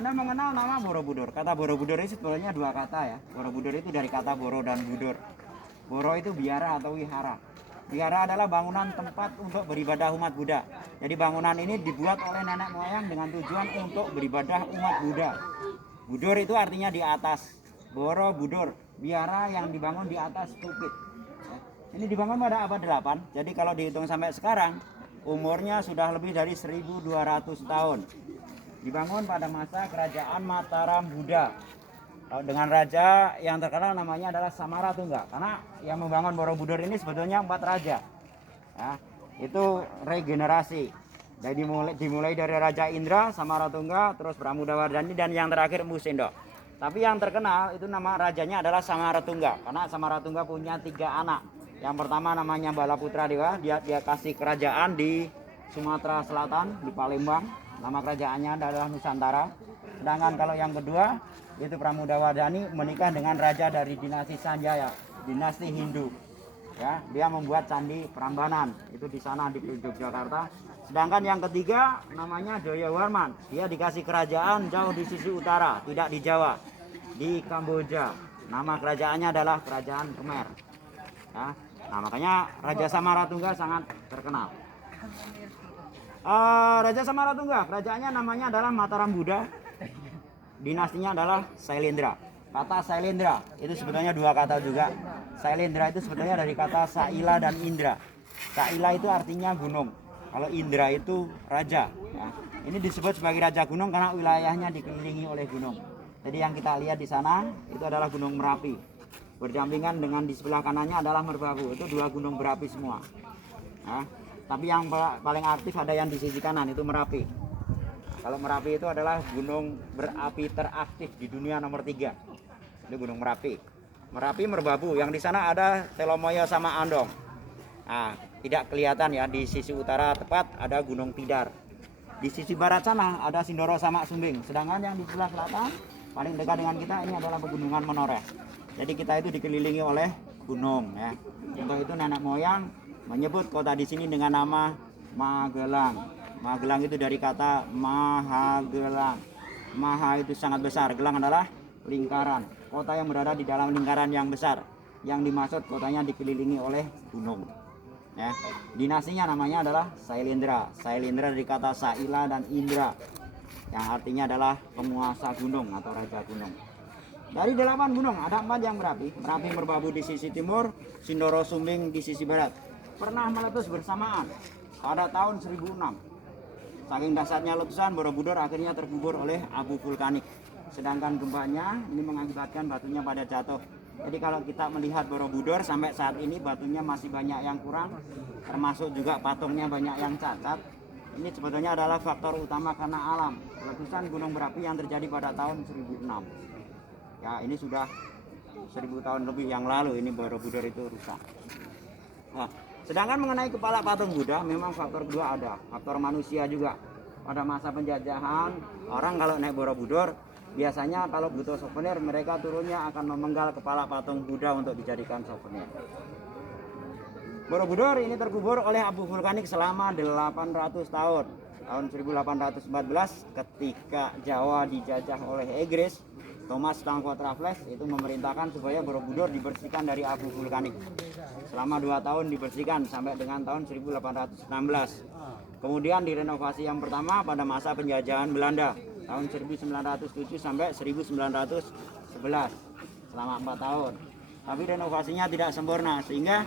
Anda mengenal nama Borobudur? Kata Borobudur itu sebetulnya dua kata ya. Borobudur itu dari kata boro dan budur. Boro itu biara atau wihara. Wihara adalah bangunan tempat untuk beribadah umat Buddha. Jadi bangunan ini dibuat oleh nenek moyang dengan tujuan untuk beribadah umat Buddha. Budur itu artinya di atas. Borobudur, biara yang dibangun di atas bukit. Ini dibangun pada abad 8. Jadi kalau dihitung sampai sekarang, umurnya sudah lebih dari 1200 tahun. Dibangun pada masa kerajaan Mataram Buddha. Dengan raja yang terkenal namanya adalah Samaratungga. Karena yang membangun Borobudur ini sebetulnya 4 raja. Ya, itu regenerasi. Jadi dimulai dari Raja Indra, Samaratungga, terus Pramudawardhani, dan yang terakhir Empu Sendok. Tapi yang terkenal itu nama rajanya adalah Samaratungga. Karena Samaratungga punya 3 anak. Yang pertama namanya Balaputra Dewa. Dia kasih kerajaan di Sumatera Selatan, di Palembang. Nama kerajaannya adalah Nusantara. Sedangkan kalau yang kedua itu Pramudawardhani menikah dengan raja dari dinasti Sanjaya, dinasti Hindu. Ya, dia membuat candi Prambanan itu di sana di Yogyakarta. Sedangkan yang ketiga namanya Joyawarman. Dia dikasih kerajaan jauh di sisi utara, tidak di Jawa, di Kamboja. Nama kerajaannya adalah Kerajaan Khmer. Ya, nah makanya Raja Samaratungga sangat terkenal. Raja Samaratungga, kerajaannya namanya adalah Mataram Buddha. Dinastinya adalah Sailendra. Kata Sailendra itu sebetulnya 2 kata juga. Sailendra itu sebetulnya dari kata Saila dan Indra. Saila itu artinya gunung. Kalau Indra itu raja. Ya. Ini disebut sebagai raja gunung karena wilayahnya dikelilingi oleh gunung. Jadi yang kita lihat di sana itu adalah Gunung Merapi. Berdampingan dengan di sebelah kanannya adalah Merbabu. Itu 2 gunung berapi semua. Ya. Tapi yang paling aktif ada yang di sisi kanan itu Merapi. Kalau Merapi itu adalah gunung berapi teraktif di dunia nomor 3. Itu Gunung Merapi. Merapi, Merbabu. Yang di sana ada Telomoyo sama Andong. Nah, tidak kelihatan ya di sisi utara tepat ada Gunung Tidar. Di sisi barat sana ada Sindoro sama Sumbing. Sedangkan yang di sebelah selatan paling dekat dengan kita ini adalah Pegunungan Menoreh. Jadi kita itu dikelilingi oleh gunung ya. Untuk itu nenek moyang menyebut kota di sini dengan nama Magelang. Magelang itu dari kata Mahagelang. Maha itu sangat besar, gelang adalah lingkaran. Kota yang berada di dalam lingkaran yang besar. Yang dimaksud kotanya dikelilingi oleh gunung. Ya. Dinastinya namanya adalah Sailendra. Sailendra dari kata Saila dan Indra, yang artinya adalah penguasa gunung atau raja gunung. Dari 8 gunung ada 4 yang berapi. Merapi Merbabu di sisi timur, Sindoro Sumbing di sisi barat. Pernah meletus bersamaan pada tahun 1006. Saking dahsyatnya letusan, Borobudur akhirnya terkubur oleh abu vulkanik. Sedangkan gempanya ini mengakibatkan batunya pada jatuh. Jadi kalau kita melihat Borobudur sampai saat ini batunya masih banyak yang kurang, termasuk juga patungnya banyak yang cacat. Ini sebetulnya adalah faktor utama karena alam. Letusan gunung berapi yang terjadi pada tahun 1006. Ya, ini sudah 1000 tahun lebih yang lalu ini Borobudur itu rusak. Nah, sedangkan mengenai kepala patung Buddha, memang faktor kedua ada, faktor manusia juga. Pada masa penjajahan, orang kalau naik Borobudur, biasanya kalau butuh souvenir, mereka turunnya akan memenggal kepala patung Buddha untuk dijadikan souvenir. Borobudur ini terkubur oleh abu vulkanik selama 800 tahun. Tahun 1814 ketika Jawa dijajah oleh Inggris, Thomas Stamford Raffles itu memerintahkan supaya Borobudur dibersihkan dari abu vulkanik. Selama 2 tahun dibersihkan sampai dengan tahun 1816. Kemudian direnovasi yang pertama pada masa penjajahan Belanda tahun 1907 sampai 1911 selama 4 tahun. Tapi renovasinya tidak sempurna sehingga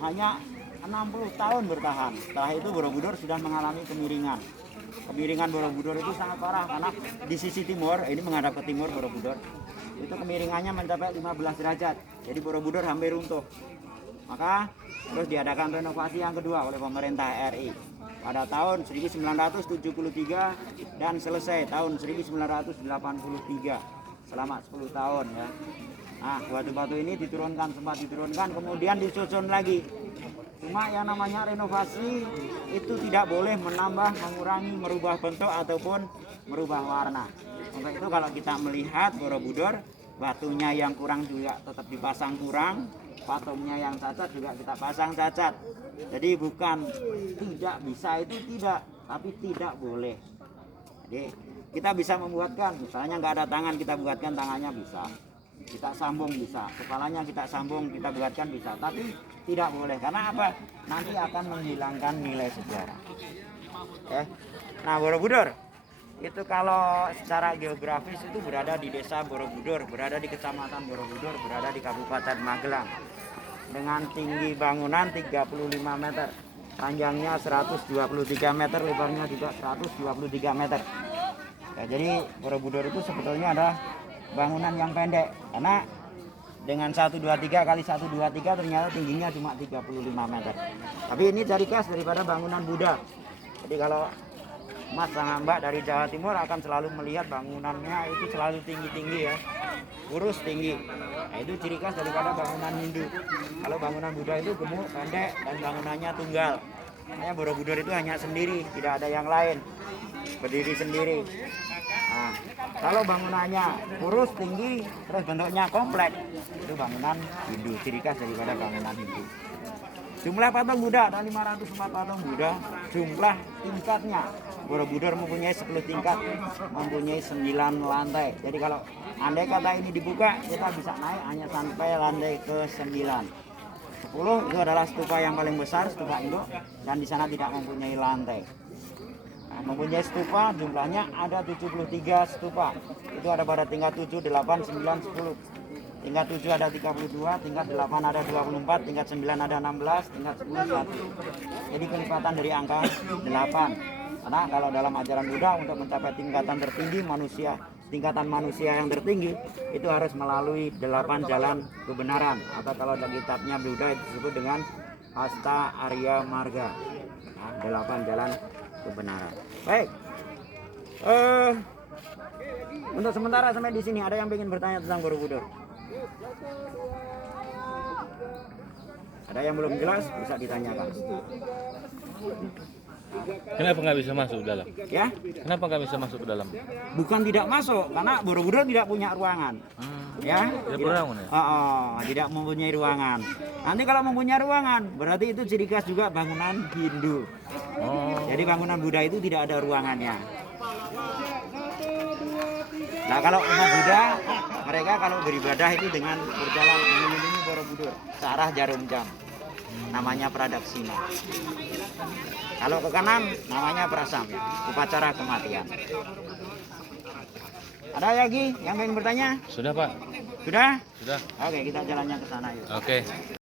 hanya 60 tahun bertahan. Setelah itu Borobudur sudah mengalami kemiringan. Kemiringan Borobudur itu sangat parah karena di sisi timur, ini menghadap ke timur Borobudur, itu kemiringannya mencapai 15 derajat. Jadi Borobudur hampir runtuh. Maka terus diadakan renovasi yang kedua oleh pemerintah RI pada tahun 1973 dan selesai tahun 1983 selama 10 tahun ya. Nah, batu-batu ini sempat diturunkan, kemudian disusun lagi. Cuma yang namanya renovasi itu tidak boleh menambah, mengurangi, merubah bentuk ataupun merubah warna. Untuk itu kalau kita melihat Borobudur, batunya yang kurang juga tetap dipasang kurang, patungnya yang cacat juga kita pasang cacat. Jadi bukan tidak bisa, itu tidak, tapi tidak boleh. Jadi kita bisa membuatkan, misalnya nggak ada tangan kita buatkan tangannya bisa, kita sambung bisa, kepalanya kita sambung kita buatkan bisa, tapi tidak boleh karena apa? Nanti akan menghilangkan nilai sejarah. Nah, Borobudur itu kalau secara geografis itu berada di desa Borobudur, berada di kecamatan Borobudur, berada di Kabupaten Magelang, dengan tinggi bangunan 35 meter, panjangnya 123 meter, lebarnya juga 123 meter. Ya, jadi Borobudur itu sebetulnya adalah bangunan yang pendek karena dengan 123 kali 123 ternyata tingginya cuma 35 meter. Tapi ini ciri khas daripada bangunan Buddha. Jadi kalau Mas sama Mbak dari Jawa Timur akan selalu melihat bangunannya itu selalu tinggi-tinggi ya, kurus tinggi. Nah, itu ciri khas daripada bangunan Hindu. Kalau bangunan Buddha itu gemuk, pendek, dan bangunannya tunggal. Makanya Borobudur itu hanya sendiri, tidak ada yang lain, berdiri sendiri. Nah, kalau bangunannya kurus, tinggi, terus bentuknya kompleks, itu bangunan Hindu, ciri khas daripada bangunan Hindu. Jumlah patung Buddha ada 504 patung Buddha. Jumlah tingkatnya, Borobudur mempunyai 10 tingkat, mempunyai 9 lantai. Jadi kalau andai kata ini dibuka, kita bisa naik hanya sampai lantai ke 9. 10 itu adalah stupa yang paling besar, stupa induk, dan di sana tidak mempunyai lantai. Nah, mempunyai stupa jumlahnya ada 73 stupa. Itu ada pada tingkat 7, 8, 9, 10. Tingkat 7 ada 32, tingkat 8 ada 24, tingkat 9 ada 16, tingkat 10 1. Jadi kelipatan dari angka 8. Karena kalau dalam ajaran Buddha untuk mencapai tingkatan tertinggi manusia, tingkatan manusia yang tertinggi itu harus melalui 8 jalan kebenaran, atau kalau dalam kitabnya Buddha itu disebut dengan Asta Arya Marga. Nah, 8 jalan kebenaran. Baik. Untuk sementara sampai di sini, ada yang ingin bertanya tentang Borobudur? Ada yang belum jelas bisa ditanyakan. Kenapa nggak bisa masuk ke dalam? Ya? Kenapa nggak bisa masuk ke dalam? Bukan tidak masuk, karena Borobudur tidak punya ruangan. Ya? Tidak ruangan ya? Tidak mempunyai ruangan. Nanti kalau mempunyai ruangan, berarti itu ciri khas juga bangunan Hindu. Jadi bangunan Buddha itu tidak ada ruangannya. Nah, kalau umat Buddha, mereka kalau beribadah itu dengan berjalan mengelilingi Borobudur searah jarum jam. Namanya pradaksina. Kalau ke kanan namanya prasamya, upacara kematian. Ada lagi yang ingin bertanya? Sudah Pak. Sudah? Sudah. Oke, kita jalannya ke sana yuk. Oke.